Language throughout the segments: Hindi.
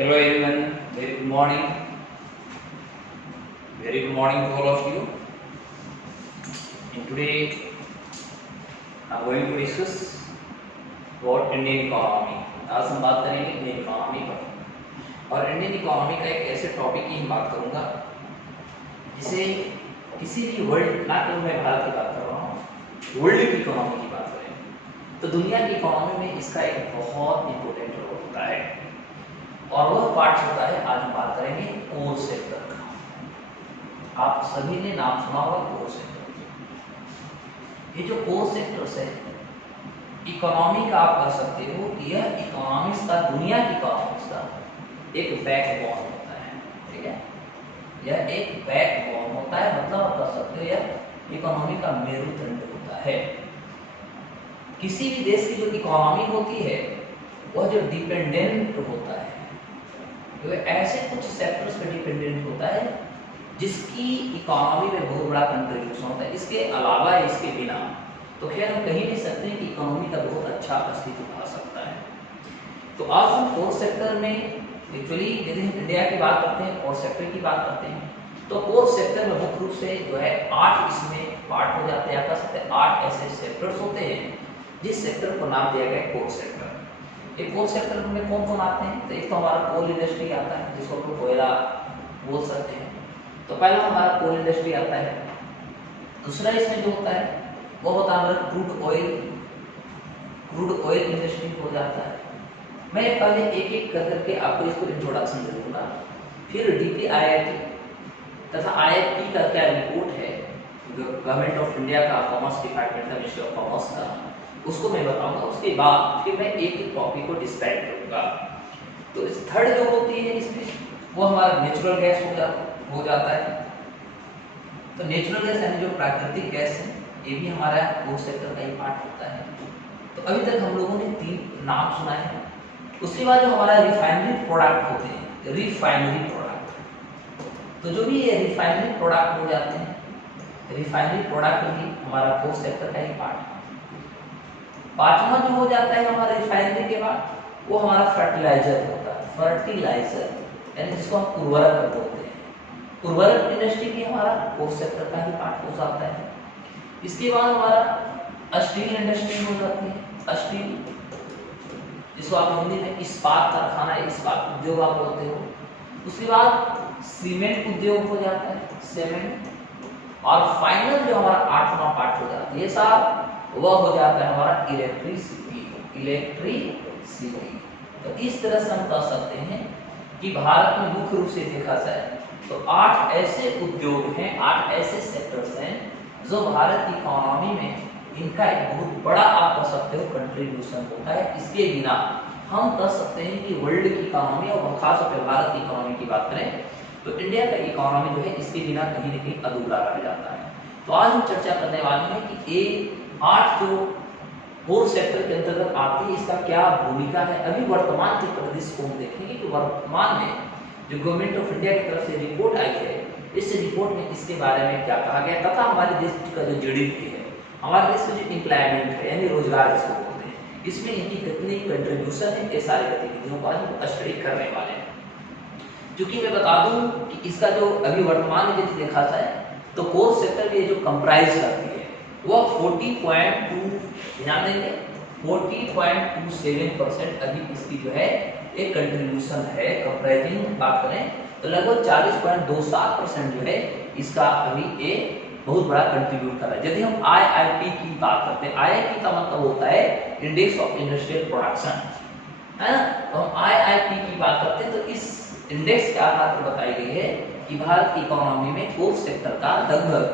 Hello everyone, very good morning. Very good morning to all of you. And today I'm going to discuss about Indian economy. आज हम बात करेंगे इंडियन इकोनॉमी पर। और इंडियन इकोनॉमी का एक ऐसे टॉपिक की बात करूंगा जिसे किसी भी वर्ल्ड, ना केवल मैं भारत की बात कर रहा हूँ, वर्ल्ड की इकोनॉमी की बात करें तो दुनिया की इकोनॉमी में इसका एक बहुत इंपॉर्टेंट रोल होता है। और वह पार्ट होता है, आज हम बात करेंगे कोर सेक्टर का। आप सभी ने नाम सुना होगा कोर सेक्टर। ये जो कोर सेक्टर्स है इकोनॉमी का, आप कर सकते हो कि यह इकोनॉमिक्स का, दुनिया की इकोनॉमिक्स का एक बैकबोन होता है। ठीक है, यह एक बैकबोन होता है, मतलब आप कर सकते हो यह इकोनॉमी का मेरुदंड होता है। किसी भी देश की जो इकोनॉमी होती है वह जो डिपेंडेंट होता है, तो ऐसे कुछ सेक्टर्स पे डिपेंडेंट होता है जिसकी इकोनॉमी में बहुत बड़ा कंट्रीब्यूशन होता है। इसके अलावा, इसके बिना तो खैर हम कहीं नहीं सकते कि इकोनॉमी का बहुत अच्छा अस्तित्व पा सकता है। तो आज हम कोर सेक्टर में एक्चुअली यदि हम इंडिया की बात करते हैं, कोर सेक्टर की बात करते हैं, तो कोर सेक्टर में मुख्य रूप से जो है 8 इसमें पार्ट हो जाते हैं। आप कह सकते हैं 8 ऐसे सेक्टर्स होते हैं जिस सेक्टर को नाम दिया गया कोर सेक्टर। एक कोर सेक्टर में कौन कौन आते हैं? तो एक तो हमारा कोल इंडस्ट्री आता है, जिसको हम कोयला बोल सकते हैं। तो पहला हमारा कोल इंडस्ट्री आता है। दूसरा इसमें जो होता है वो होता है हमारा क्रूड ऑयल इंडस्ट्री हो जाता है। मैं पहले एक एक करके आपको इसको इंट्रोडक्शन दे दूंगा, फिर डीपीआईआईटी तथा आईआईटी का क्या रिपोर्ट है, गवर्नमेंट ऑफ इंडिया का कॉमर्स डिपार्टमेंट का, मिनिस्ट्री ऑफ कॉमर्स का, उसको मैं बताऊंगा। उसके बाद फिर मैं एक एक टॉपिक को डिस्क्राइब करूंगा। तो इस थर्ड जो होती है इसमें वो हमारा नेचुरल गैस हो जाता है। तो नेचुरल गैस यानी जो प्राकृतिक गैस है, ये भी हमारा कोर सेक्टर का ही पार्ट होता है। तो अभी तक हम लोगों ने 3 नाम सुना है। उसके बाद जो हमारा रिफाइनरी प्रोडक्ट होते हैं, रिफाइनरी प्रोडक्ट, तो जो भी ये रिफाइनरी प्रोडक्ट हो जाते हैं, रिफाइनरी प्रोडक्ट भी हमारा कोर सेक्टर का ही पार्ट है। पांचवा जो हो जाता है हमारे रिफाइनरी के बाद, वो हमारा फर्टिलाइजर होता है। फर्टिलाइजर यानी जिसको हम उर्वरक बोलते हैं। उर्वरक इंडस्ट्री भी हमारा कोर सेक्टर का ही पार्ट हो जाता है। इसके बाद हमारा स्टील इंडस्ट्री हो जाती है। स्टील, जिसको आप हिंदी में इस्पात कारखाना, इस्पात उद्योग आप बोलते हो। उसके बाद सीमेंट उद्योग हो जाता है, सीमेंट। और फाइनल जो हमारा 8वां पार्ट हो जाता है, ये साहब वह हो जाता है हमारा इलेक्ट्रिसिटी। तो इस तरह से हम कह सकते हैं कि भारत में मुख्य रूप से देखा जाए तो 8 ऐसे उद्योग हैं, 8 ऐसे सेक्टर्स हैं जो भारत की इकोनॉमी में इनका एक बहुत बड़ा, आप कह सकते हो, कंट्रीब्यूशन होता है। इसके बिना हम कह सकते हैं कि वर्ल्ड की इकोनॉमी और खासतौर पर भारत की इकोनॉमी की बात करें तो इंडिया का इकोनॉमी जो है इसके बिना कहीं न कहीं अधूरा रह जाता है। तो आज हम चर्चा करने वाले हैं कि ये 8 जो कोर सेक्टर के अंतर्गत आती है, इसका क्या भूमिका है। अभी वर्तमान के परिदृश्य को हम देखेंगे कि वर्तमान में जो गवर्नमेंट ऑफ इंडिया की तरफ से रिपोर्ट आई है, इस रिपोर्ट में इसके बारे में क्या कहा गया, तथा हमारे देश का जो जीडीपी है, हमारे देश का जो एम्प्लॉयमेंट है यानी रोजगार जिसको बोलते हैं, इसमें इनकी कितनी कंट्रीब्यूशन है, ये सारी गतिविधियों का हम स्टडी करने वाले हैं। क्योंकि मैं बता दूं कि इसका जो अभी वर्तमान में यदि देखा जाए तो कोर सेक्टर में जो कंप्राइज करती है वह 40.27% अभी इसकी जो है एक कंट्रीब्यूशन है। कंपैरिजन बात करें तो लगभग 40.27% जो है इसका अभी ये बहुत बड़ा कंट्रीब्यूट कर रहा है। यदि हम आईआईपी की बात करते हैं, आईआईपी का मतलब होता है इंडेक्स ऑफ इंडस्ट्रियल प्रोडक्शन, है ना। तो हम आईआईपी की बात करते हैं तो इस इंडेक्स के आधार पर बताई गई है कि भारत की इकोनॉमी में कोर सेक्टर का लगभग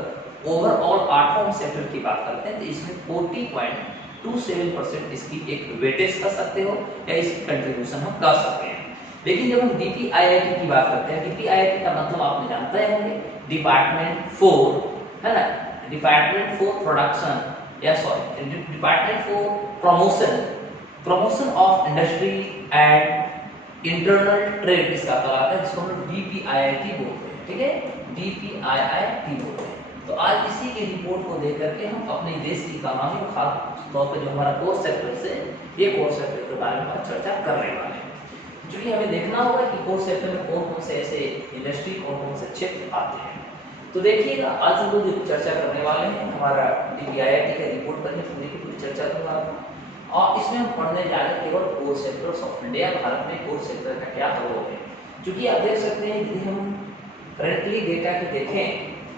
ओवरऑल 8वां सेक्टर की बात करते हैं तो इसमें 40.27% इसकी एक वेटेज कर सकते हो या इसकी कंट्रीब्यूशन हम कर सकते हैं। लेकिन जब हम डीपीआईआईटी की बात करते हैं, डीपीआईआईटी का मतलब आपने जानते होंगे, डिपार्टमेंट फॉर, है ना, डिपार्टमेंट फॉर प्रोडक्शन या sorry department for promotion of industry and internal trade इसका कहलाता है, जिसको हम डीपीआईआईटी बोलते हैं। ठीक है, डीपीआईआईटी बोलते हैं। तो आज इसी की रिपोर्ट को देख करके हम अपने देश की इकोनॉमी और खास तौर पर जो हमारा कोर सेक्टर से ये कोर सेक्टर के बारे में चर्चा करने वाले हैं। क्योंकि हमें देखना होगा कि कोर सेक्टर में कौन कौन से ऐसे इंडस्ट्री, कौन कौन से क्षेत्र आते हैं। तो देखिएगा आज हम लोग जो चर्चा करने वाले हैं, हमारा DPIIT का रिपोर्ट पर पूरी की पूरी चर्चा दूंगा और इसमें हम पढ़ने जा रहे हैं केवल core sectors of India, Bharat में कोर सेक्टर का क्या रोल है। क्योंकि आप देख सकते हैं यदि हम करंटली डेटा को देखें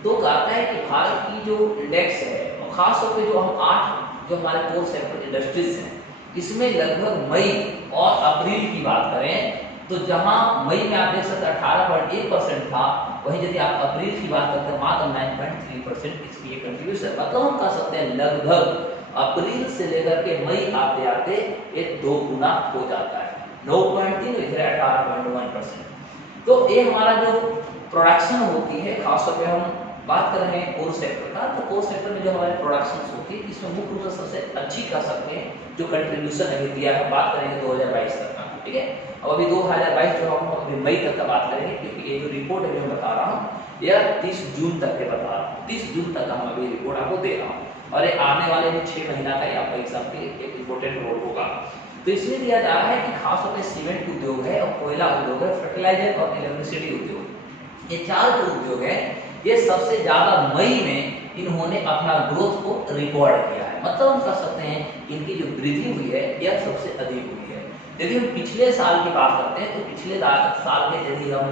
तो कहता है कि भारत की जो इंडेक्स है और खासतौर पे जो हम 8 जो हमारे कोर सेक्टर इंडस्ट्रीज हैं, इसमें लगभग मई और अप्रैल की बात करें तो जहां मई में आप देख सकते हैं 18.1% था, वहीं यदि आप अप्रैल की बात करते हैं मात्र 9.3% इसकी ये कंट्रीब्यूशन, मतलब हम कह सकते हैं लगभग अप्रैल से लेकर के मई आते आते ये 2 गुना हो जाता है, 9.3 इधर 18.1%। तो ये हमारा जो प्रोडक्शन होती है, खासतौर पे हम बात कर रहे हैं कोर सेक्टर का, तो कोर सेक्टर में जो हमारी प्रोडक्शन होती है इसमें मुख्य रूप से सबसे अच्छी कह सकते हैं जो कंट्रीब्यूशन है दिया है, बात करेंगे 2022 तक का, ठीक है। अब अभी 2022 जो हम अभी मई तक का बात करेंगे, क्योंकि ये जो रिपोर्ट है मैं बता रहा हूँ यह 30 जून तक के बता रहा हूँ, 30 जून तक हम अभी रिपोर्ट आपको दे रहा हूँ और ये आने वाले 6 महीना का आपका एग्जाम के एक इम्पोर्टेंट रोल होगा। तो इसमें दिया जा रहा है कि खासतौर पर सीमेंट उद्योग है और कोयला उद्योग है, फर्टिलाइजर और इलेक्ट्रिसिटी उद्योग, ये 4 जो उद्योग है ये सबसे ज्यादा मई में इन्होंने अपना ग्रोथ को रिकॉर्ड किया है, मतलब हम कह सकते हैं इनकी जो वृद्धि हुई है यह सबसे अधिक हुई है। यदि हम पिछले साल की बात करते हैं तो पिछले साल में यदि हम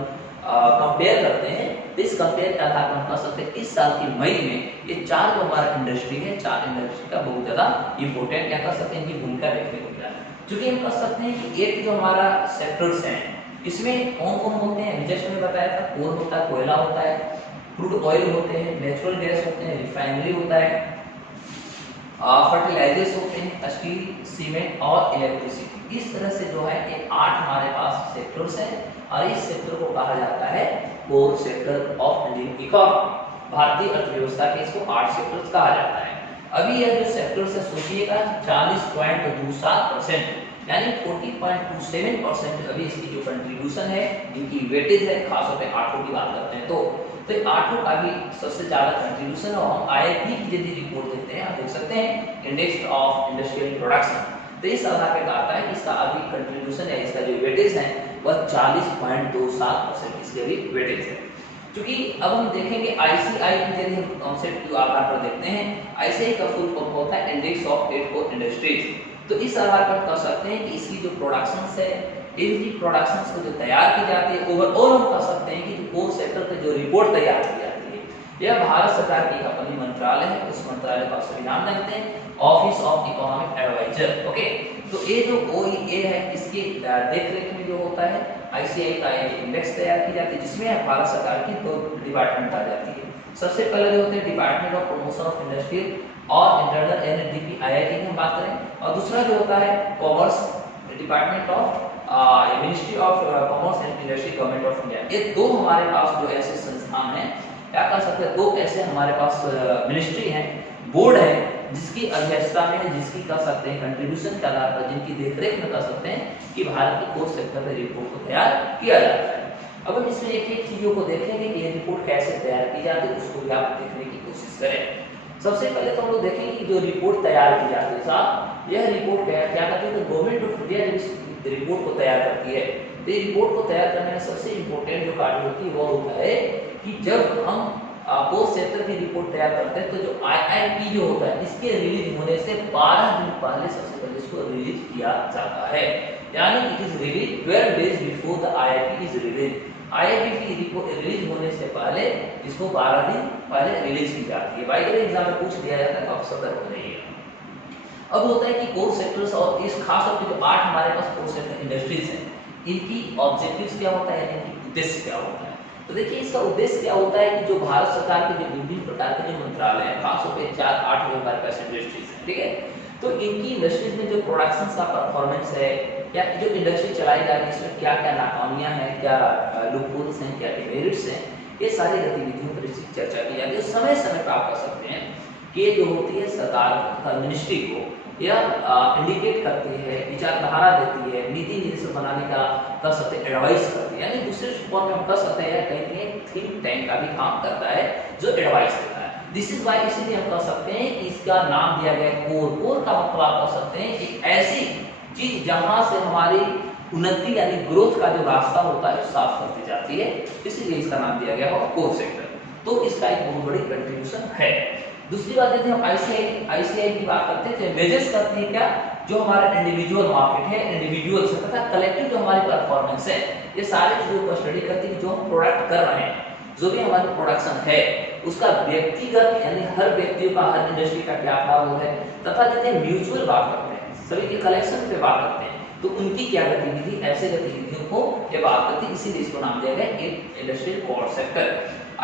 कंपेयर करते हैं तो इस कंपेयर के आधार पर हम कह सकते हैं इस साल की मई में ये 4 जो हमारा इंडस्ट्री है, 4 इंडस्ट्री का बहुत ज्यादा इंपॉर्टेंट क्या कर सकते हैं इनकी भूमिका देखने को मिला है। क्योंकि हम कह सकते हैं कि एक जो हमारा सेक्टर्स हैं इसमें कौन कौन होते हैं, जैसे मैंने बताया था कोल होता है, कोयला होता है, क्रूड ऑयल होते हैं, नेचुरल गैस होते हैं, रिफाइनरी होता है, फर्टिलाइजर्स होते हैं, स्टील, सीमेंट और इलेक्ट्रिसिटी। इस तरह से जो है ये 8 हमारे पास सेक्टर्स हैं और इस सेक्टर को कहा जाता है core sector of Indian economy. भारतीय अर्थव्यवस्था के इसको 8 सेक्टर्स कहा जाता है। अभी यह जो सेक्टर्स है सोचिएगा 40.27% यानी 40.27% अभी इसकी जो कंट्रीब्यूशन है, इनकी वेटेज है, खासतौर पे 8 की बात करते हैं तो 8 का भी सबसे ज्यादा कंट्रीब्यूशन है। और हम IIP की यदि रिपोर्ट देखते हैं आप देख सकते हैं इंडेक्स ऑफ इंडस्ट्रियल प्रोडक्शन, तो इस आधार पे कहता है कि इसका अभी कंट्रीब्यूशन है, इसका जो वेटेज है वह 40.27% इसके अभी वेटेज है। क्योंकि अब हम देखेंगे ICI की यदि हम कॉन्सेप्ट के आधार पर देखते हैं, ICI का फुल फॉर्म होता है index of trade for industries. तो इस आधार पर कह सकते हैं कि इसकी जो प्रोडक्शंस है, इनकी प्रोडक्शंस को जो तैयार की जाती है, ओवरऑल हम कह सकते हैं कि जो कोर सेक्टर पे जो रिपोर्ट तैयार की जाती है यह भारत सरकार की अपनी मंत्रालय है, उस मंत्रालय का सभी नाम जानते हैं office of economic adviser. Okay, तो ये जो OEA है इसके देखरेख में जो होता है ICI का इंडेक्स तैयार की जाती है, जिसमें भारत सरकार की 2 डिपार्टमेंट आ जाती है। सबसे पहले जो होते हैं department of promotion of industry और इंटरनल DPIIT की हम बात करें, और दूसरा जो होता है commerce department of ministry of commerce and industry government of India. ये 2 हमारे पास जो ऐसे संस्थान हैं, क्या कर सकते हैं, 2 ऐसे हमारे पास मिनिस्ट्री हैं, बोर्ड है जिसकी अध्यक्षता में है, जिसकी कह सकते हैं कंट्रीब्यूशन के आधार पर, जिनकी देखरेख में कह सकते हैं कि भारत की कोर सेक्टर में रिपोर्ट को तैयार किया जाता है। अब हम इसमें एक एक चीजों को देखेंगे कि ये रिपोर्ट कैसे तैयार की जाती है, उसको भी आप देखने की कोशिश करें। सबसे पहले तो हम लोग देखेंगे कि जो रिपोर्ट तैयार की जाती है साहब, यह रिपोर्ट क्या करती है, तो गवर्नमेंट ऑफ इंडिया इस रिपोर्ट को तैयार करती है। तो ये रिपोर्ट को तैयार करने में सबसे इम्पोर्टेंट जो कार्य होती है वो होता है कि जब हम कोर सेक्टर की रिपोर्ट तैयार करते हैं तो जो IIP जो होता है इसके रिलीज होने से 12 दिन पहले सबसे पहले इसको रिलीज किया जाता है, यानी it is release 12 days before the IIP is release. IIP की रिपोर्ट रिलीज होने से पहले इसको 12 दिन पहले रिलीज की जाती है। बाई द वे एग्जाम में पूछ दिया जाता है तो आप सतर्क हो जाइए। अब होता है कि कोर सेक्टर्स और इस खास तौर पे जो 8 हमारे पास कोर सेक्टर इंडस्ट्रीज हैं, इनकी ऑब्जेक्टिव्स क्या होता है, यानी कि उद्देश्य क्या होता है। तो देखिए इसका उद्देश्य क्या होता है कि जो भारत सरकार के जो विभिन्न प्रकार के जो मंत्रालय हैं, खासतौर पे 4-8 जो हमारे पास इंडस्ट्रीज हैं, ठीक है, तो इनकी इंडस्ट्रीज में जो प्रोडक्शन का परफॉर्मेंस है या जो इंडस्ट्री चलाई जा रही है इसमें क्या क्या नाकामियां हैं, क्या लूपहोल्स हैं, क्या डिमेरिट्स हैं, ये सारी गतिविधियों पर इसकी चर्चा की जाती है। समय समय पर आप कर सकते हैं कि जो होती है सरकार मिनिस्ट्री को यह इंडिकेट करती है, विचारधारा देती है, नीति निर्देशक बनाने का कर सकते हैं, एडवाइस करती है, यानी दूसरे फॉर्म में हम कर सकते हैं कहीं थिंक टैंक का भी काम करता है जो एडवाइस देता है। दिस इज वाई इसलिए हम कह सकते हैं कि इसका नाम दिया गया कोर। कोर का मतलब आप कह सकते हैं एक ऐसी चीज जहां से हमारी उन्नति यानी ग्रोथ का जो रास्ता होता है साफ करती जाती है, इसीलिए इसका नाम दिया गया है कोर सेक्टर। तो इसका एक बहुत बड़ी कंट्रीब्यूशन है। दूसरी बात यदि हम आईसीआई की बात करते हैं तो मेजर्स करती है क्या, जो हमारा इंडिविजुअल मार्केट है, इंडिविजुअल से तथा कलेक्टिव जो हमारी परफॉर्मेंस है, ये सारे चीजों को स्टडी करती है। जो हम प्रोडक्ट कर रहे हैं, जो भी हमारी प्रोडक्शन है, उसका व्यक्तिगत यानी हर व्यक्तियों का, हर इंडस्ट्री का क्या रोल है, तथा यदि म्यूचुअल बात करते हैं, सभी के कलेक्शन पे बात करते हैं, तो उनकी क्या गतिविधि, ऐसे गतिविधियों को ये बात करती है। इसीलिए इसको नाम दिया गया एक इंडस्ट्रियल कोर सेक्टर।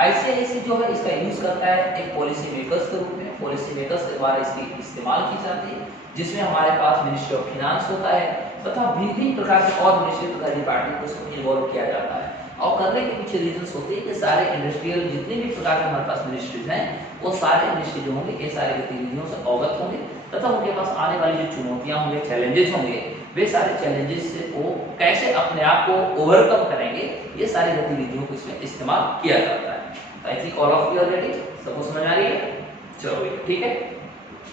आईसीआईसी जो है इसका यूज करता है एक पॉलिसी मेकर्स के रूप में, पॉलिसी मेकर्स के द्वारा इसकी इस्तेमाल की जाती है, जिसमें हमारे पास मिनिस्ट्री ऑफ फाइनेंस होता है तथा विभिन्न प्रकार के और मिनिस्ट्री तथा डिपार्टमेंट को इसमें इन्वॉल्व किया जाता है। और करने के पीछे रीजंस होते हैं कि सारे इंडस्ट्रियल जितने भी प्रकार के हमारे पास मिनिस्ट्रीज हैं, वो सारे मिनिस्ट्री जो होंगे ये सारे गतिविधियों से अवगत होंगे तथा उनके पास आने वाली जो चुनौतियां होंगे, चैलेंजेस होंगे, वे सारे चैलेंजेस को कैसे अपने आप को ओवरकम करेंगे, ये सारी गतिविधियों को इसमें इस्तेमाल किया जाता है। I think all of you are ready, सबको समझ आ रही है? चलो ठीक है,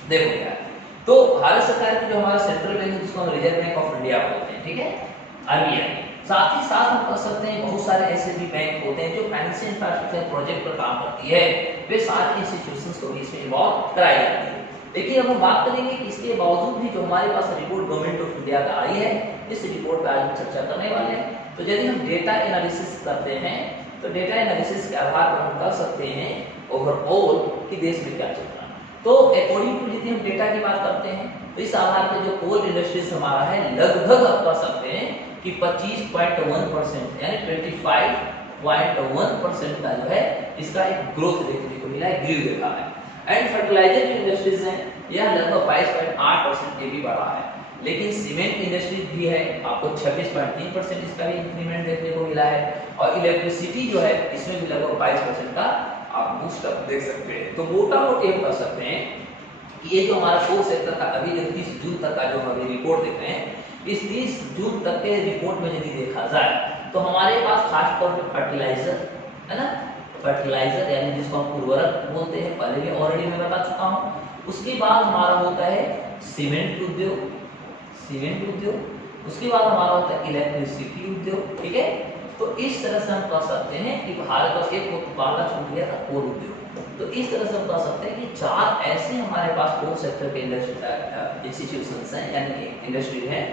देखो क्या तो भारत सरकार की जो हमारा सेंट्रल बैंक है, जिसको हम रिजर्व बैंक ऑफ इंडिया बोलते हैं, ठीक है, आरबीआई। साथ ही साथ हम कर सकते हैं बहुत सारे ऐसे भी बैंक होते हैं जो फाइनेंशियल इंफ्रास्ट्रक्चर प्रोजेक्ट पर काम करती है, वे सारे इंस्टीट्यूशंस को भी इसमें इन्वॉल्व कराई जाती है। लेकिन अब हम बात करेंगे कि इसके बावजूद भी जो हमारे पास रिपोर्ट गवर्नमेंट ऑफ इंडिया का आई है, इस रिपोर्ट पर आज हम चर्चा करने वाले हैं। तो यदि हम डेटा एनालिसिस करते हैं तो डेटा एनालिसिस के आधार पर हम कर सकते हैं ओवरऑल कि देश में क्या चल रहा है। तो अकॉर्डिंग टू यदि हम डेटा की बात करते हैं तो इस आधार पर जो कोल इंडस्ट्रीज हमारा है, लगभग आप कह सकते हैं कि 25.1% यानी 25.1% का जो है इसका एक ग्रोथ देखने को मिला है, ग्रीव देखा है। एंड फर्टिलाइजर की इंडस्ट्रीज हैं, यह लगभग 22.8% के भी बढ़ा है। लेकिन सीमेंट इंडस्ट्री भी है, आपको 26.3% इसका भी इंक्रीमेंट देखने को मिला है। और इलेक्ट्रिसिटी जो है इसमें भी लगभग 22% का आप बूस्टअप देख सकते हैं। तो मोटा मोटी हम कर सकते हैं कि ये जो हमारा कोर सेक्टर का अभी 30 जून तक का जो हम रिपोर्ट देख रहे हैं, इस 30 जून तक के रिपोर्ट में यदि देखा जाए तो हमारे पास खासतौर पर फर्टिलाइजर है ना, फर्टिलाइजर यानी जिसको हम उर्वरक बोलते हैं, पहले भी ऑलरेडी मैं बता चुका हूँ। उसके बाद हमारा होता है सीमेंट उद्योग, उसके बाद हमारा होता है इलेक्ट्रिसिटी उद्योग, ठीक है। तो इस तरह से हम कह सकते हैं कि भारत का एक बाला छूट गया था कोल उद्योग। तो इस तरह से हम कह सकते हैं कि 4 ऐसे हमारे पास कोर सेक्टर के इंस्टीट्यूशंस हैं यानी इंडस्ट्री हैं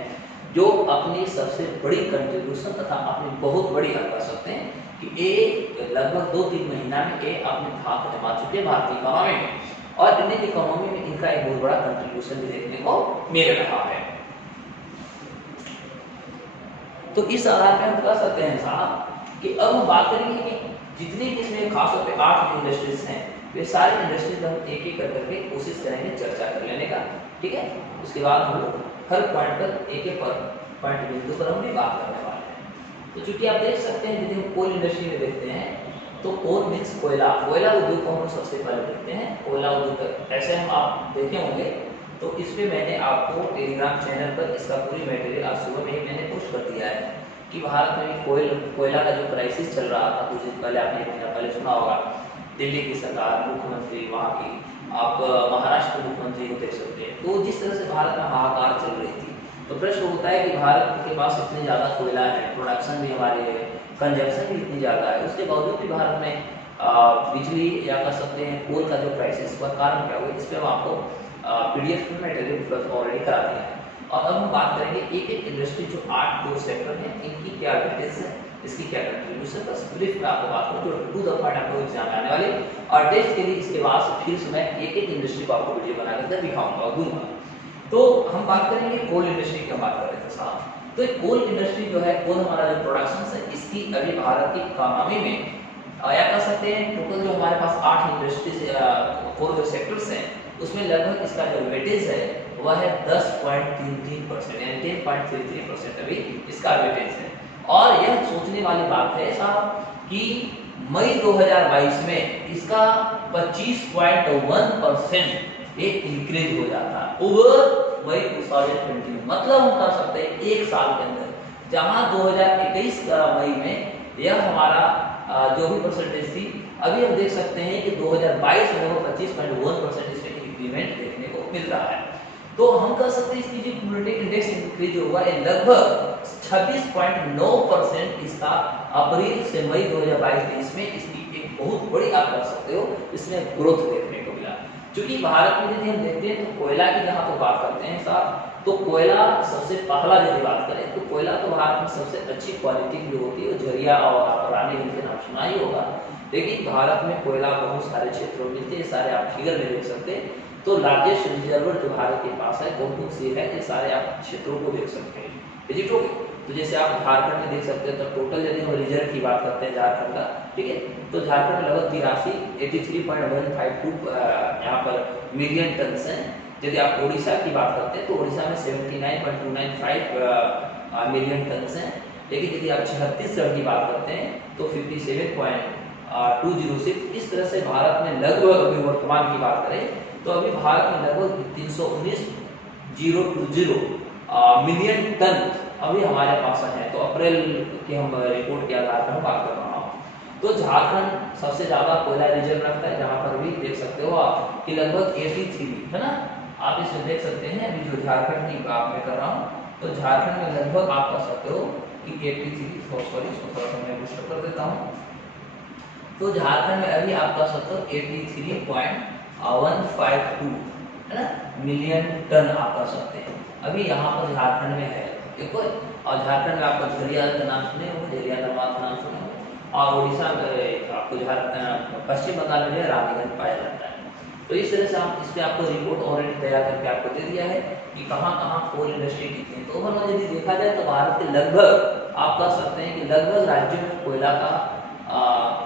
जो अपनी सबसे बड़ी कंट्रीब्यूशन तथा अपनी बहुत बड़ी हम कह सकते हैं कि एक लगभग 2-3 महीना में ये अपनी धाक जमा चुके भारतीय इकोनॉमी में, और इंडियन इकोनॉमी में इनका एक बहुत बड़ा कंट्रीब्यूशन भी देखने को मिल रहा है। तो इस आधार पर हम कह सकते हैं साहब कि अब हम बात करेंगे कि जितनी भी इसमें खासतौर पे 8 इंडस्ट्रीज हैं, वे सारे इंडस्ट्रीज हम एक एक करके कोशिश करेंगे चर्चा कर लेने का, ठीक है। उसके बाद हम लोग हर पॉइंट पर एक एक पॉइंट बिंदु पर हम भी बात करने वाले हैं। तो चूंकि आप देख सकते हैं यदि हम कोल इंडस्ट्री में देखते हैं तो कोल मीन्स कोयला उद्योग को हम सबसे पहले देखते हैं। कोयला उद्योग ऐसे हम आप देखे होंगे, तो इस पे मैंने आपको टेलीग्राम चैनल पर इसका पूरी मटेरियल आज सुबह में ही मैंने पोस्ट कर दिया है कि भारत में भी कोयला का जो क्राइसिस चल रहा था कुछ दिन पहले, आपने महीना पहले सुना होगा। दिल्ली की सरकार, मुख्यमंत्री वहाँ की, आप महाराष्ट्र के मुख्यमंत्री को देख सकते हैं। तो जिस तरह से भारत में हाहाकार चल रही थी, तो प्रश्न होता है कि भारत के पास इतनी ज़्यादा कोयला है, प्रोडक्शन भी हमारी है, कंजप्शन भी इतनी ज़्यादा है, उसके बावजूद भी भारत में बिजली या कर सकते हैं कोल का जो क्राइसिस हुआ, कारण क्या हुआ, इस पर हम आपको PDF में मटेरियल उपलब्ध ऑलरेडी करा दिया है। और अब हम बात करेंगे एक एक इंडस्ट्री जो 8 कोर सेक्टर हैं, इनकी क्या एडवांटेज है, इसकी क्या कंट्रीब्यूशन, बस ब्रीफ में आपको बात करूँ जो टू द पॉइंट आपको एग्जाम आने वाले। और टेस्ट के लिए इसके बाद फिर से मैं एक एक इंडस्ट्री को आपको वीडियो बना कर दिखाऊंगा और दूंगा। तो हम बात करेंगे कोल इंडस्ट्री की, हम बात कर रहे थे साहब। तो एक कोल इंडस्ट्री जो है, कोल हमारा जो प्रोडक्शन है, इसकी अभी भारत की इकोनॉमी में या कह सकते हैं टोटल जो हमारे पास 8 इंडस्ट्रीज कोर जो सेक्टर्स हैं, उसमें लगभग इसका जो वेटेज है वह है 10.33% यानी 10.33% अभी इसका वेटेज है। और यह सोचने वाली बात है साहब कि मई 2022 में इसका 25.1% एक इंक्रीज हो जाता है ओवर मई 2020 में। मतलब हम कह सकते हैं एक साल के अंदर, जहां 2021 मई में यह हमारा जो भी परसेंटेज थी, अभी हम देख सकते हैं कि 2022 में वो 25.1% इसमें इंक्रीमेंट देखने को मिल रहा है। तो हम कह सकते हैं इसकी जो क्यूमुलेटिव इंडेक्स इंक्रीज हुआ है लगभग 26.9% इसका अप्रैल से मई 2022 में इसकी एक बहुत बड़ी आप कह सकते हो इसमें ग्रोथ देखने को मिला। क्योंकि भारत में यदि हम देखते हैं तो कोयला की जहाँ तो बात करते हैं साहब, तो कोयला सबसे पहला यदि बात करें तो कोयला तो भारत में सबसे अच्छी क्वालिटी की होती है, झरिया और रानी मिल के नाम सुना ही होगा। लेकिन भारत में कोयला बहुत सारे क्षेत्रों में मिलते हैं, सारे आप फिगर में देख सकते हैं। तो लार्जेस्ट रिजर्वर जो भारत के पास है कौन से है, ये सारे आप क्षेत्रों को देख सकते हैं। विजिट हो गए तो जैसे आप झारखंड में देख सकते हैं, तो टोटल यदि हम रिजर्व की बात करते हैं झारखंड का, ठीक है, तो झारखंड में लगभग 83.152 यहाँ पर मिलियन टन है। यदि आप उड़ीसा की बात करते हैं तो उड़ीसा में 79.295 मिलियन टन है। लेकिन यदि आप छत्तीसगढ़ की बात करते हैं तो 57.206। इस तरह से भारत में लगभग अभी वर्तमान की बात करें तो अभी भारत में लगभग 319,020 मिलियन टन अभी हमारे पास है। तो अप्रैल के हम रिपोर्ट के आधार पर बात कर रहा हूँ। तो झारखंड सबसे ज्यादा कोयला रिजर्व रखता है, जहाँ पर भी देख सकते हो आप कि लगभग 83 है ना, आप इसे देख सकते हैं। अभी जो झारखंड की बात मैं कर रहा हूँ तो झारखंड में लगभग आप कह सकते हो कि 83, सॉरी इसको थोड़ा सा मैं पुश कर देता हूँ। तो झारखंड में अभी आप कह सकते हो 83.152 है ना मिलियन टन आप कह सकते हैं अभी यहाँ पर झारखंड में है। देखो, और झारखंड में आपको झरिया का नाम सुने हो, झरिया नरवाल का नाम सुने हो, और उड़ीसा में आपको पश्चिम बंगाल में रानीगंज पाया जाता है। तो इस तरह से हम इस पे आपको रिपोर्ट ऑलरेडी तैयार करके आपको दे दिया है कि कहाँ कहाँ कोल इंडस्ट्री कितनी है। तो ओवरऑल यदि देखा जाए तो भारत के लगभग आप कह सकते हैं कि लगभग राज्यों में कोयला का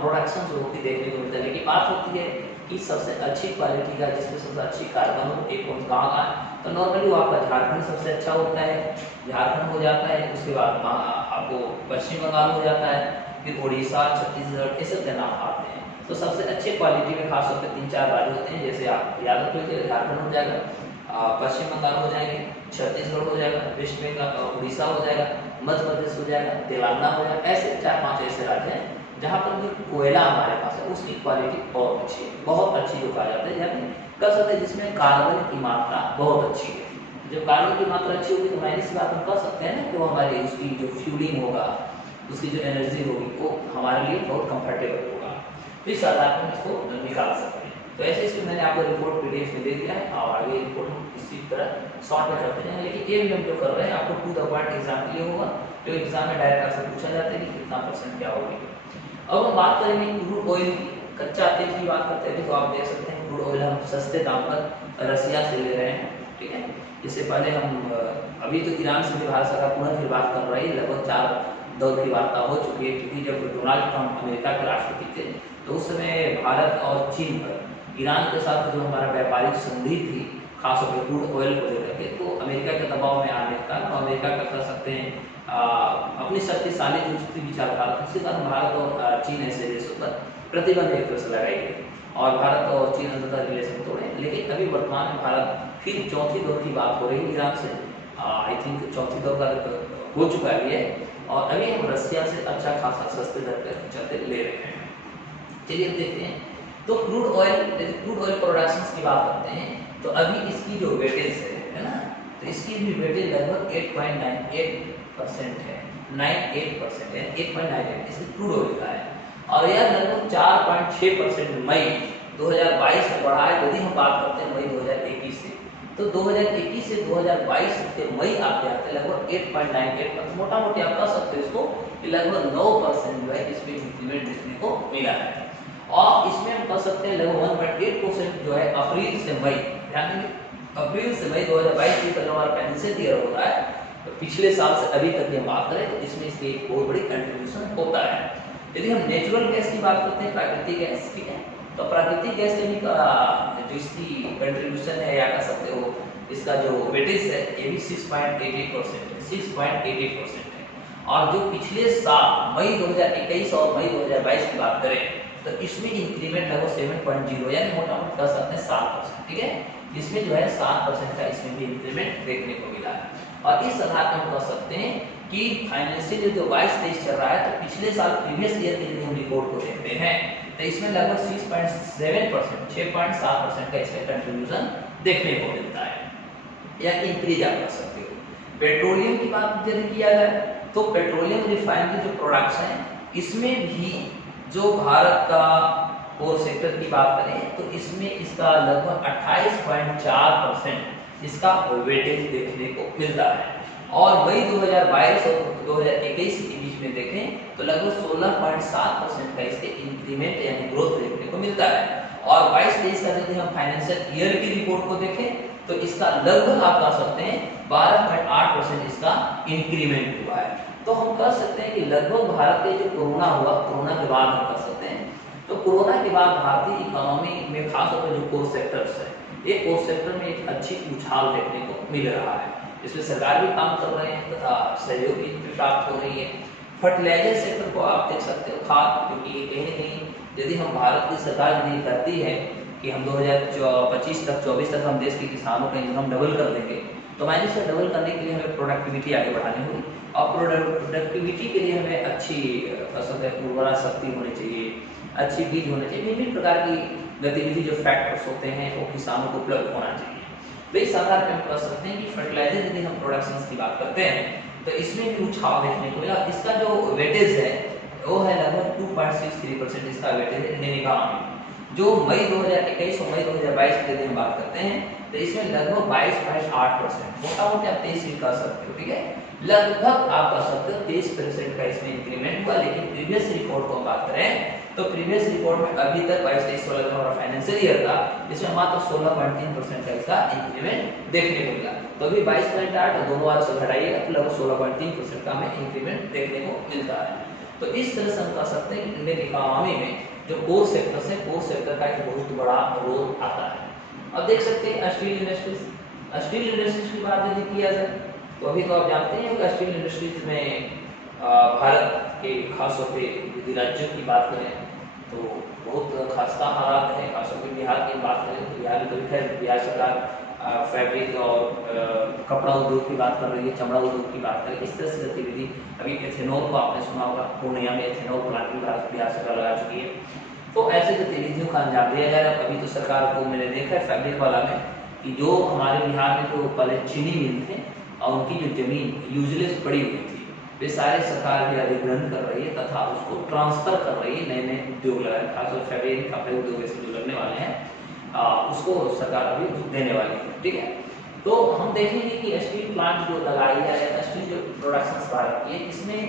प्रोडक्शन जो होती देखने को मिलता है। लेकिन बात होती है कि सबसे अच्छी क्वालिटी का, जिसमें सबसे अच्छी कार्बन हो, एक कौन कहाँ का, तो नॉर्मली वो आपका झारखंड सबसे अच्छा होता है, झारखंड हो जाता है। उसके बाद आपको पश्चिम बंगाल हो जाता है, फिर उड़ीसा, छत्तीसगढ़, ये सब के नाम आते हैं। तो सबसे अच्छे क्वालिटी में खास तौर पर 3-4 राज्य होते हैं, जैसे आप याद रखिए झारखंड हो जाएगा, पश्चिम बंगाल हो जाएंगे, छत्तीसगढ़ हो जाएगा, वेस्ट बंगाल उड़ीसा हो जाएगा, मध्य प्रदेश हो जाएगा, तेलंगाना हो जाएगा। ऐसे 4-5 ऐसे राज्य हैं जहाँ पर भी कोयला हमारे पास है उसकी क्वालिटी बहुत अच्छी है, बहुत अच्छी जो कहा जाता है, यानी कह सकते हैं जिसमें कार्बन की मात्रा बहुत अच्छी है। जब कार्बन की मात्रा अच्छी होगी तो माइनस की बात हम कह सकते हैं ना कि वो हमारी उसकी जो फ्यूलिंग होगा, उसकी जो एनर्जी होगी वो हमारे लिए बहुत कंफर्टेबल होगा। तो इस आधार पर इसको निकाल सकते हैं। तो ऐसे इसमें मैंने आपको रिपोर्ट PDF में दे दिया है, और आगे रिपोर्ट हम इसी तरह शॉर्ट में करते हैं। लेकिन ये भी हम जो कर रहे हैं आपको टू द पॉइंट एग्जाम के लिए होगा, तो एग्जाम में डायरेक्ट आपसे पूछा जाता है कि कितना % क्या होगी। अब हम बात करेंगे क्रूड ऑयल की, कच्चा तेल की बात करते हैं। तो आप देख सकते हैं क्रूड ऑयल हम सस्ते दाम पर रसिया से ले रहे हैं, ठीक है। इससे पहले हम अभी तो ईरान से भी भारत सरकार पुनः फिर बात कर रही है, लगभग 4 दौर की वार्ता हो चुकी है। क्योंकि जब डोनाल्ड ट्रंप अमेरिका के राष्ट्रपति थे तो उस समय भारत और चीन पर ईरान के साथ जो हमारा व्यापारिक संधि थी, खासतौर पर क्रूड ऑयल को लेकर के, तो अमेरिका के दबाव में आने का अमेरिका का कह सकते हैं अपनी शक्तिशाली जो स्थिति विचारधारा थी, उसके कारण भारत और चीन ऐसे देशों पर प्रतिबंध एक तरह से लगाई गई और भारत और चीन अंततः रिलेशन तोड़े। लेकिन अभी वर्तमान में भारत फिर चौथी दौर की बात हो रही है ईरान से, आई थिंक चौथी दौर का हो चुका है, और अभी हम रसिया से अच्छा खासा सस्ते दर पर चलते ले रहे हैं। चलिए देखते हैं। तो क्रूड ऑयल प्रोडक्शन की बात करते हैं तो अभी इसकी जो वेटेज है ना, तो इसकी भी वेटेज लगभग 8.98% है, 98% है, 8.98 इसकी क्रूड ऑयल का है। और यह लगभग 4.6% मई 2022 में बढ़ा है। यदि हम बात करते हैं मई 2021 से, तो 2021 से 2022 के मई आते आते लगभग 8.98%, मोटा मोटी आप कह सकते हो इसको कि लगभग 9% जो है इसमें इंक्रीमेंट देखने को मिला है। और इसमें हम कह सकते हैं लगभग 1.8% जो है अप्रैल से मई, यानी अप्रैल से मई 2022 तक हमारा फाइनेंशियल ईयर होता है, तो पिछले साल से अभी तक की हम बात करें तो इसमें इसकी एक बहुत बड़ी कंट्रीब्यूशन होता है। यदि हम नेचुरल गैस की बात करते हैं, प्राकृतिक गैस, ठीक है, तो प्राकृतिक गैस के भी जो इसकी कंट्रीब्यूशन है या कह सकते हो इसका जो वेटेज है ये भी 6.88% है, 6.88% है। और जो पिछले साल मई 2021 और मई 2022 की बात करें तो इसमें इंक्रीमेंट लगभग 7.0 यानी मोटा मोटा कह सकते हैं 7%, ठीक है। इसमें जो है 7% का इसमें भी इंक्रीमेंट देखने को मिला है। और इस आधार पर हम कह सकते हैं कि फाइनेंशियल जो 22-23 चल रहा है, तो पिछले साल प्रीवियस ईयर के यदि हम रिपोर्ट को देखते हैं तो इसमें लगभग 6.7% का इसमें कंट्रीब्यूशन देखने को मिलता है। या इंक्रीज आप कर सकते हो। पेट्रोलियम की बात यदि किया जाए तो पेट्रोलियम रिफाइनरी जो प्रोडक्ट्स हैं इसमें भी जो भारत का कोर सेक्टर की बात करें तो इसमें इसका लगभग 28.4% इसका वेटेज देखने को मिलता है। और वही 2022 और 2021 के बीच में देखें तो लगभग 16.7% का इसके इंक्रीमेंट यानी ग्रोथ देखने को मिलता है। और 22-23 का यदि हम फाइनेंशियल ईयर की रिपोर्ट को देखें तो इसका लगभग आप कह सकते हैं 12.8% इसका इंक्रीमेंट हुआ है। तो हम कह सकते हैं कि लगभग भारत के जो कोरोना हुआ, कोरोना के बाद हम कह सकते हैं तो कोरोना के बाद भारतीय इकोनॉमी में खासतौर पर जो कोर सेक्टर्स है ये कोर सेक्टर में एक अच्छी उछाल देखने को मिल रहा है। इसमें सरकार भी काम कर रहे हैं तथा सहयोग भी प्राप्त हो रही है। फर्टिलाइजर सेक्टर को आप देख सकते हो, खाद, क्योंकि कहीं न कहीं यदि हम भारत की सरकार यदि करती है कि हम 2025 तक 24 तक हम देश के किसानों का इनकम डबल कर देंगे तो मैंने इसे डबल करने के लिए हमें प्रोडक्टिविटी आगे बढ़ानी होगी और प्रोडक्टिविटी के लिए हमें अच्छी उर्वरा शक्ति होनी चाहिए, अच्छी बीज होनी चाहिए, विभिन्न प्रकार की गतिविधि जो फैक्टर्स होते हैं वो किसानों को उपलब्ध होना चाहिए। तो इस आधार पर हम कह सकते हैं कि फर्टिलाइजर यदि हम प्रोडक्शन की बात करते हैं तो इसमें भी उछाल देखने को मिला। इसका जो वेटेज है वो है लगभग 2.63% इसका वेटेज है इंडियन इकोनॉमी। जो मई 2021 और मई 2022 की यदि हम बात करते हैं तो इसमें लगभग 22.8%, मोटा मोटी आप 23 भी कह सकते हो, ठीक है, लगभग आप कह सकते हो 23% का इसमें इंक्रीमेंट हुआ। लेकिन प्रीवियस रिकॉर्ड को हम बात करें तो प्रीवियस रिकॉर्ड में अभी तक 22-23 वाला जो हमारा फाइनेंशियल ईयर था इसमें मात्र 16.3% का इसका इंक्रीमेंट देखने को मिला। तो अभी 22.8 और दोनों बार से घटाइएगा तो लगभग 16.3% का हमें इंक्रीमेंट देखने को मिलता है। तो इस तरह से हम कह सकते हैं कि इंडियन इकोनॉमी में जो कोर सेक्टर है, कोर सेक्टर का एक बहुत बड़ा रोल आता है। अब देख सकते हैं स्टील इंडस्ट्रीज, स्टील इंडस्ट्रीज की बात यदि किया जाए तो अभी तो आप जानते हैं कि स्टील इंडस्ट्रीज में भारत के खासतौर पे यदि राज्यों की बात करें तो बहुत खस्ता हालात है। खासतौर पर बिहार की बात करें तो बिहार में खैर बिहार सरकार फैब्रिक और कपड़ा उद्योग की बात कर रही है, चमड़ा उद्योग की बात करें, इस तरह से गतिविधि। अभी एथेनॉल को आपने सुना होगा, पूर्णिया में एथेनॉल प्लांट भी भारत बिहार सरकार लगा चुकी है। तो ऐसे गतिविधियों का अंजाम दिया जा रहा है। अभी तो सरकार को मैंने देखा है फैब्रिक वाला में कि जो हमारे बिहार में जो पहले चीनी मिल थे और उनकी जो जमीन यूजलेस पड़ी हुई थी वे सारे सरकार भी अधिग्रहण कर रही है तथा उसको ट्रांसफर कर रही है, नए नए उद्योग लगा रहे, खासतौर फैब्रिक कपड़े उद्योग ऐसे जो लगने वाले हैं उसको सरकार अभी देने वाली है, ठीक है। तो हम देखेंगे कि स्टील प्लांट जो लगाई जा रही है, स्टील जो प्रोडक्शन भारत की है, इसमें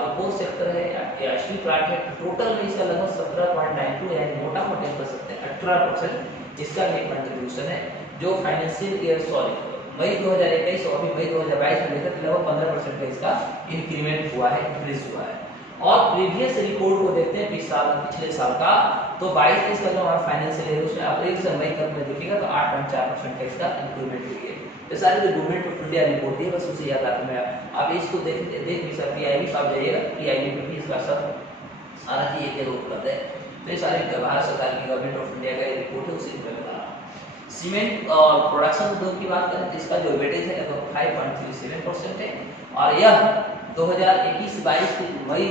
जो कोर सेक्टर है या स्टील प्लांट है, टोटल में इसका लगभग 17.92 यानी मोटा मोटा कर सकते हैं 18% इसका भी कंट्रीब्यूशन है। जो फाइनेंशियल ईयर मई 2021 और अभी मई 2022 में देखा तो लगभग 15% का इसका इंक्रीमेंट हुआ है, इंक्रीज हुआ है। और प्रीवियस रिपोर्ट को देखते हैं पिछले साल का तो 22-23 का जो हमारा फाइनेंशियल ईयर उसमें अप्रैल से मई तक में देखिएगा तो 8.4% का इसका इंक्रीमेंट हुई है। ये सारी जो गवर्नमेंट ऑफ इंडिया रिपोर्ट है बस उसे याद रखना है। आप इसको देख भी सकते पीआईबी आप जाइएगा, पीआईबी में भी इसका सब सारा चीज एक उपलब्ध है। तो ये सारे भारत सरकार की गवर्नमेंट ऑफ इंडिया का रिपोर्ट है उसी में बता रहा। सीमेंट और प्रोडक्शन उद्योग की बात करें तो इसका जो वेटेज है लगभग 5.37% है और यह 2021-22 की मई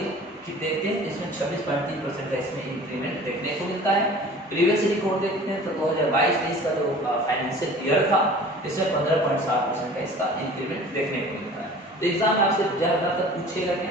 की देखते हैं इसमें 26.3% का इसमें इंक्रीमेंट देखने को मिलता है। प्रीवियस रिकॉर्ड देखते हैं तो 2022-23 का जो फाइनेंशियल ईयर था इसमें 15.7% का इसका इंक्रीमेंट देखने को मिलता है। तो एग्जाम में आपसे ज्यादातर पूछेगा कि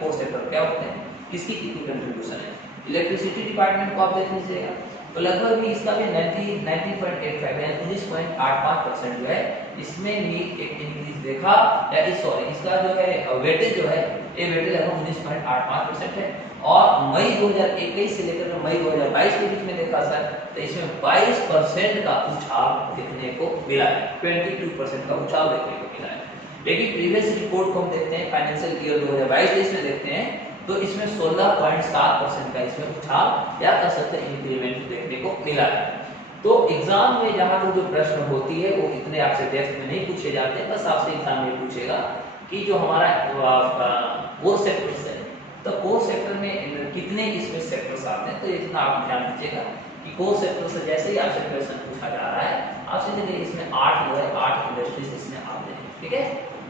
कोर सेक्टर क्या होते हैं, किसकी कितनी कंट्रीब्यूशन है। इलेक्ट्रिसिटी डिपार्टमेंट को आप देख लीजिएगा तो लगभग भी इसका भी 19.85 यानी 19.85% जो है इसमें भी एक इंक्रीज देखा या इसका जो है वेटेज जो है ये वेटेज लगभग 19.85% है। और मई 2021 से लेकर मई 2022 के बीच में देखा सर तो इसमें 22% का उछाल देखने को मिला है, 22% का उछाल देखने को मिला है। लेकिन प्रीवियस रिपोर्ट को हम देखते हैं फाइनेंशियल ईयर 2022-23 में देखते हैं तो इसमें 16.7% का इसमें उछाल या कह सकते हैं इंक्रीमेंट देखने को मिला है। तो एग्जाम में जहां तक जो प्रश्न होती है वो इतने आपसे डेप्थ में नहीं पूछे जाते, बस आपसे एग्जाम में पूछेगा कि जो हमारा कोर सेक्टर है तो कोर सेक्टर में कितने इसमें सेक्टर्स आते हैं। तो इतना आप ध्यान दीजिएगा कि कोर सेक्टर से जैसे ही आपसे क्वेश्चन पूछा जा रहा है आपसे देखिए इसमें 8 इंडस्ट्रीज इसमें आते हैं, ठीक है।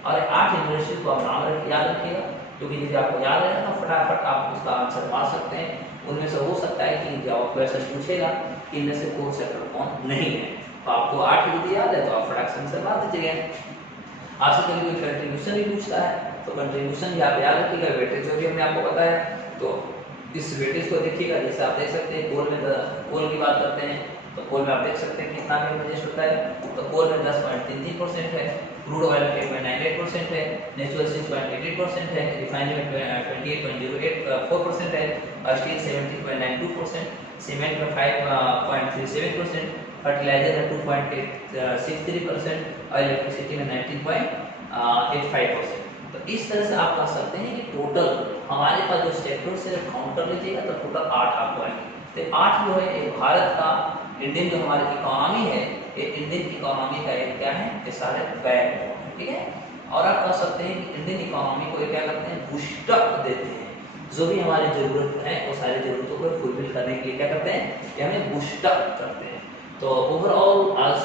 और 8 इंडस्ट्रीज को आप नाम याद रखिएगा क्योंकि यदि आपको याद है तो फटाफट आप उसका आंसर मार सकते हैं। उनमें से हो सकता है कि जब क्वेश्चन पूछेगा कि इनमें से कोर सेक्टर कौन नहीं है। तो आपको 8 यदि याद है तो आप फटाक से आंसर मार दीजिएगा। आपसे कभी कोई कंट्रीब्यूशन भी पूछता है तो कंट्रीब्यूशन भी आप याद रखिएगा। वेटेज जो भी हमने आपको बताया, तो इस वेटेज को देखिएगा। जैसे आप देख सकते हैं कोल की बात करते हैं तो कोल में आप देख सकते हैं कितना वेटेज होता है। तो कोल में 10.33% है, क्रूड ऑयल 8.98% है, नेचुरल 6.88% है, रिफाइनरी में 28.04% है, स्टील 70.92%, सीमेंट में 5.37%, फर्टिलाइजर है 2.63% और इलेक्ट्रिसिटी में 19.85%। तो इस तरह से आप कह सकते हैं कि टोटल हमारे पास जो सेक्टर से काउंट कर लीजिएगा तो टोटल 8 आपको आएंगे। तो 8 जो है भारत का इंडियन जो हमारी इकोनॉमी है, ये इंडियन इकोनॉमी का एक क्या है, ये सारे बैक, ठीक है। और आप कह सकते हैं कि इंडियन इकोनॉमी को क्या करते हैं, बूस्टअप देते हैं। जो भी हमारी जरूरत है वो सारी जरूरतों को फुलफिल करने के लिए क्या करते हैं, कि हमें बूस्टअप करते हैं। तो ओवरऑल आज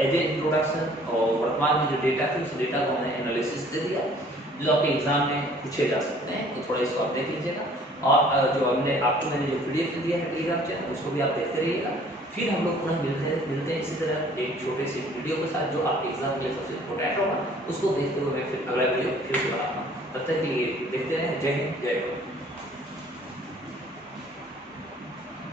एज ए इंट्रोडक्शन और वर्तमान में जो डेटा थी उस डेटा को हमने एनालिसिस दे दिया, जो आपके एग्जाम में पूछे जा सकते हैं। तो थोड़ा इसको आप देख लीजिएगा। और जो हमने आपको मैंने जो PDF दिया है टेलीग्राम चैनल, उसको भी आप देखते रहिएगा। फिर हम लोग पुनः मिलते हैं इसी तरह एक छोटे से वीडियो के साथ जो आपके एग्जाम के लिए सबसे इम्पोर्टेंट होगा। उसको देखते हुए मैं फिर अगला वीडियो फिर से बनाऊंगा। तब तक के लिए देखते रहें। जय हिंद, जय भारत।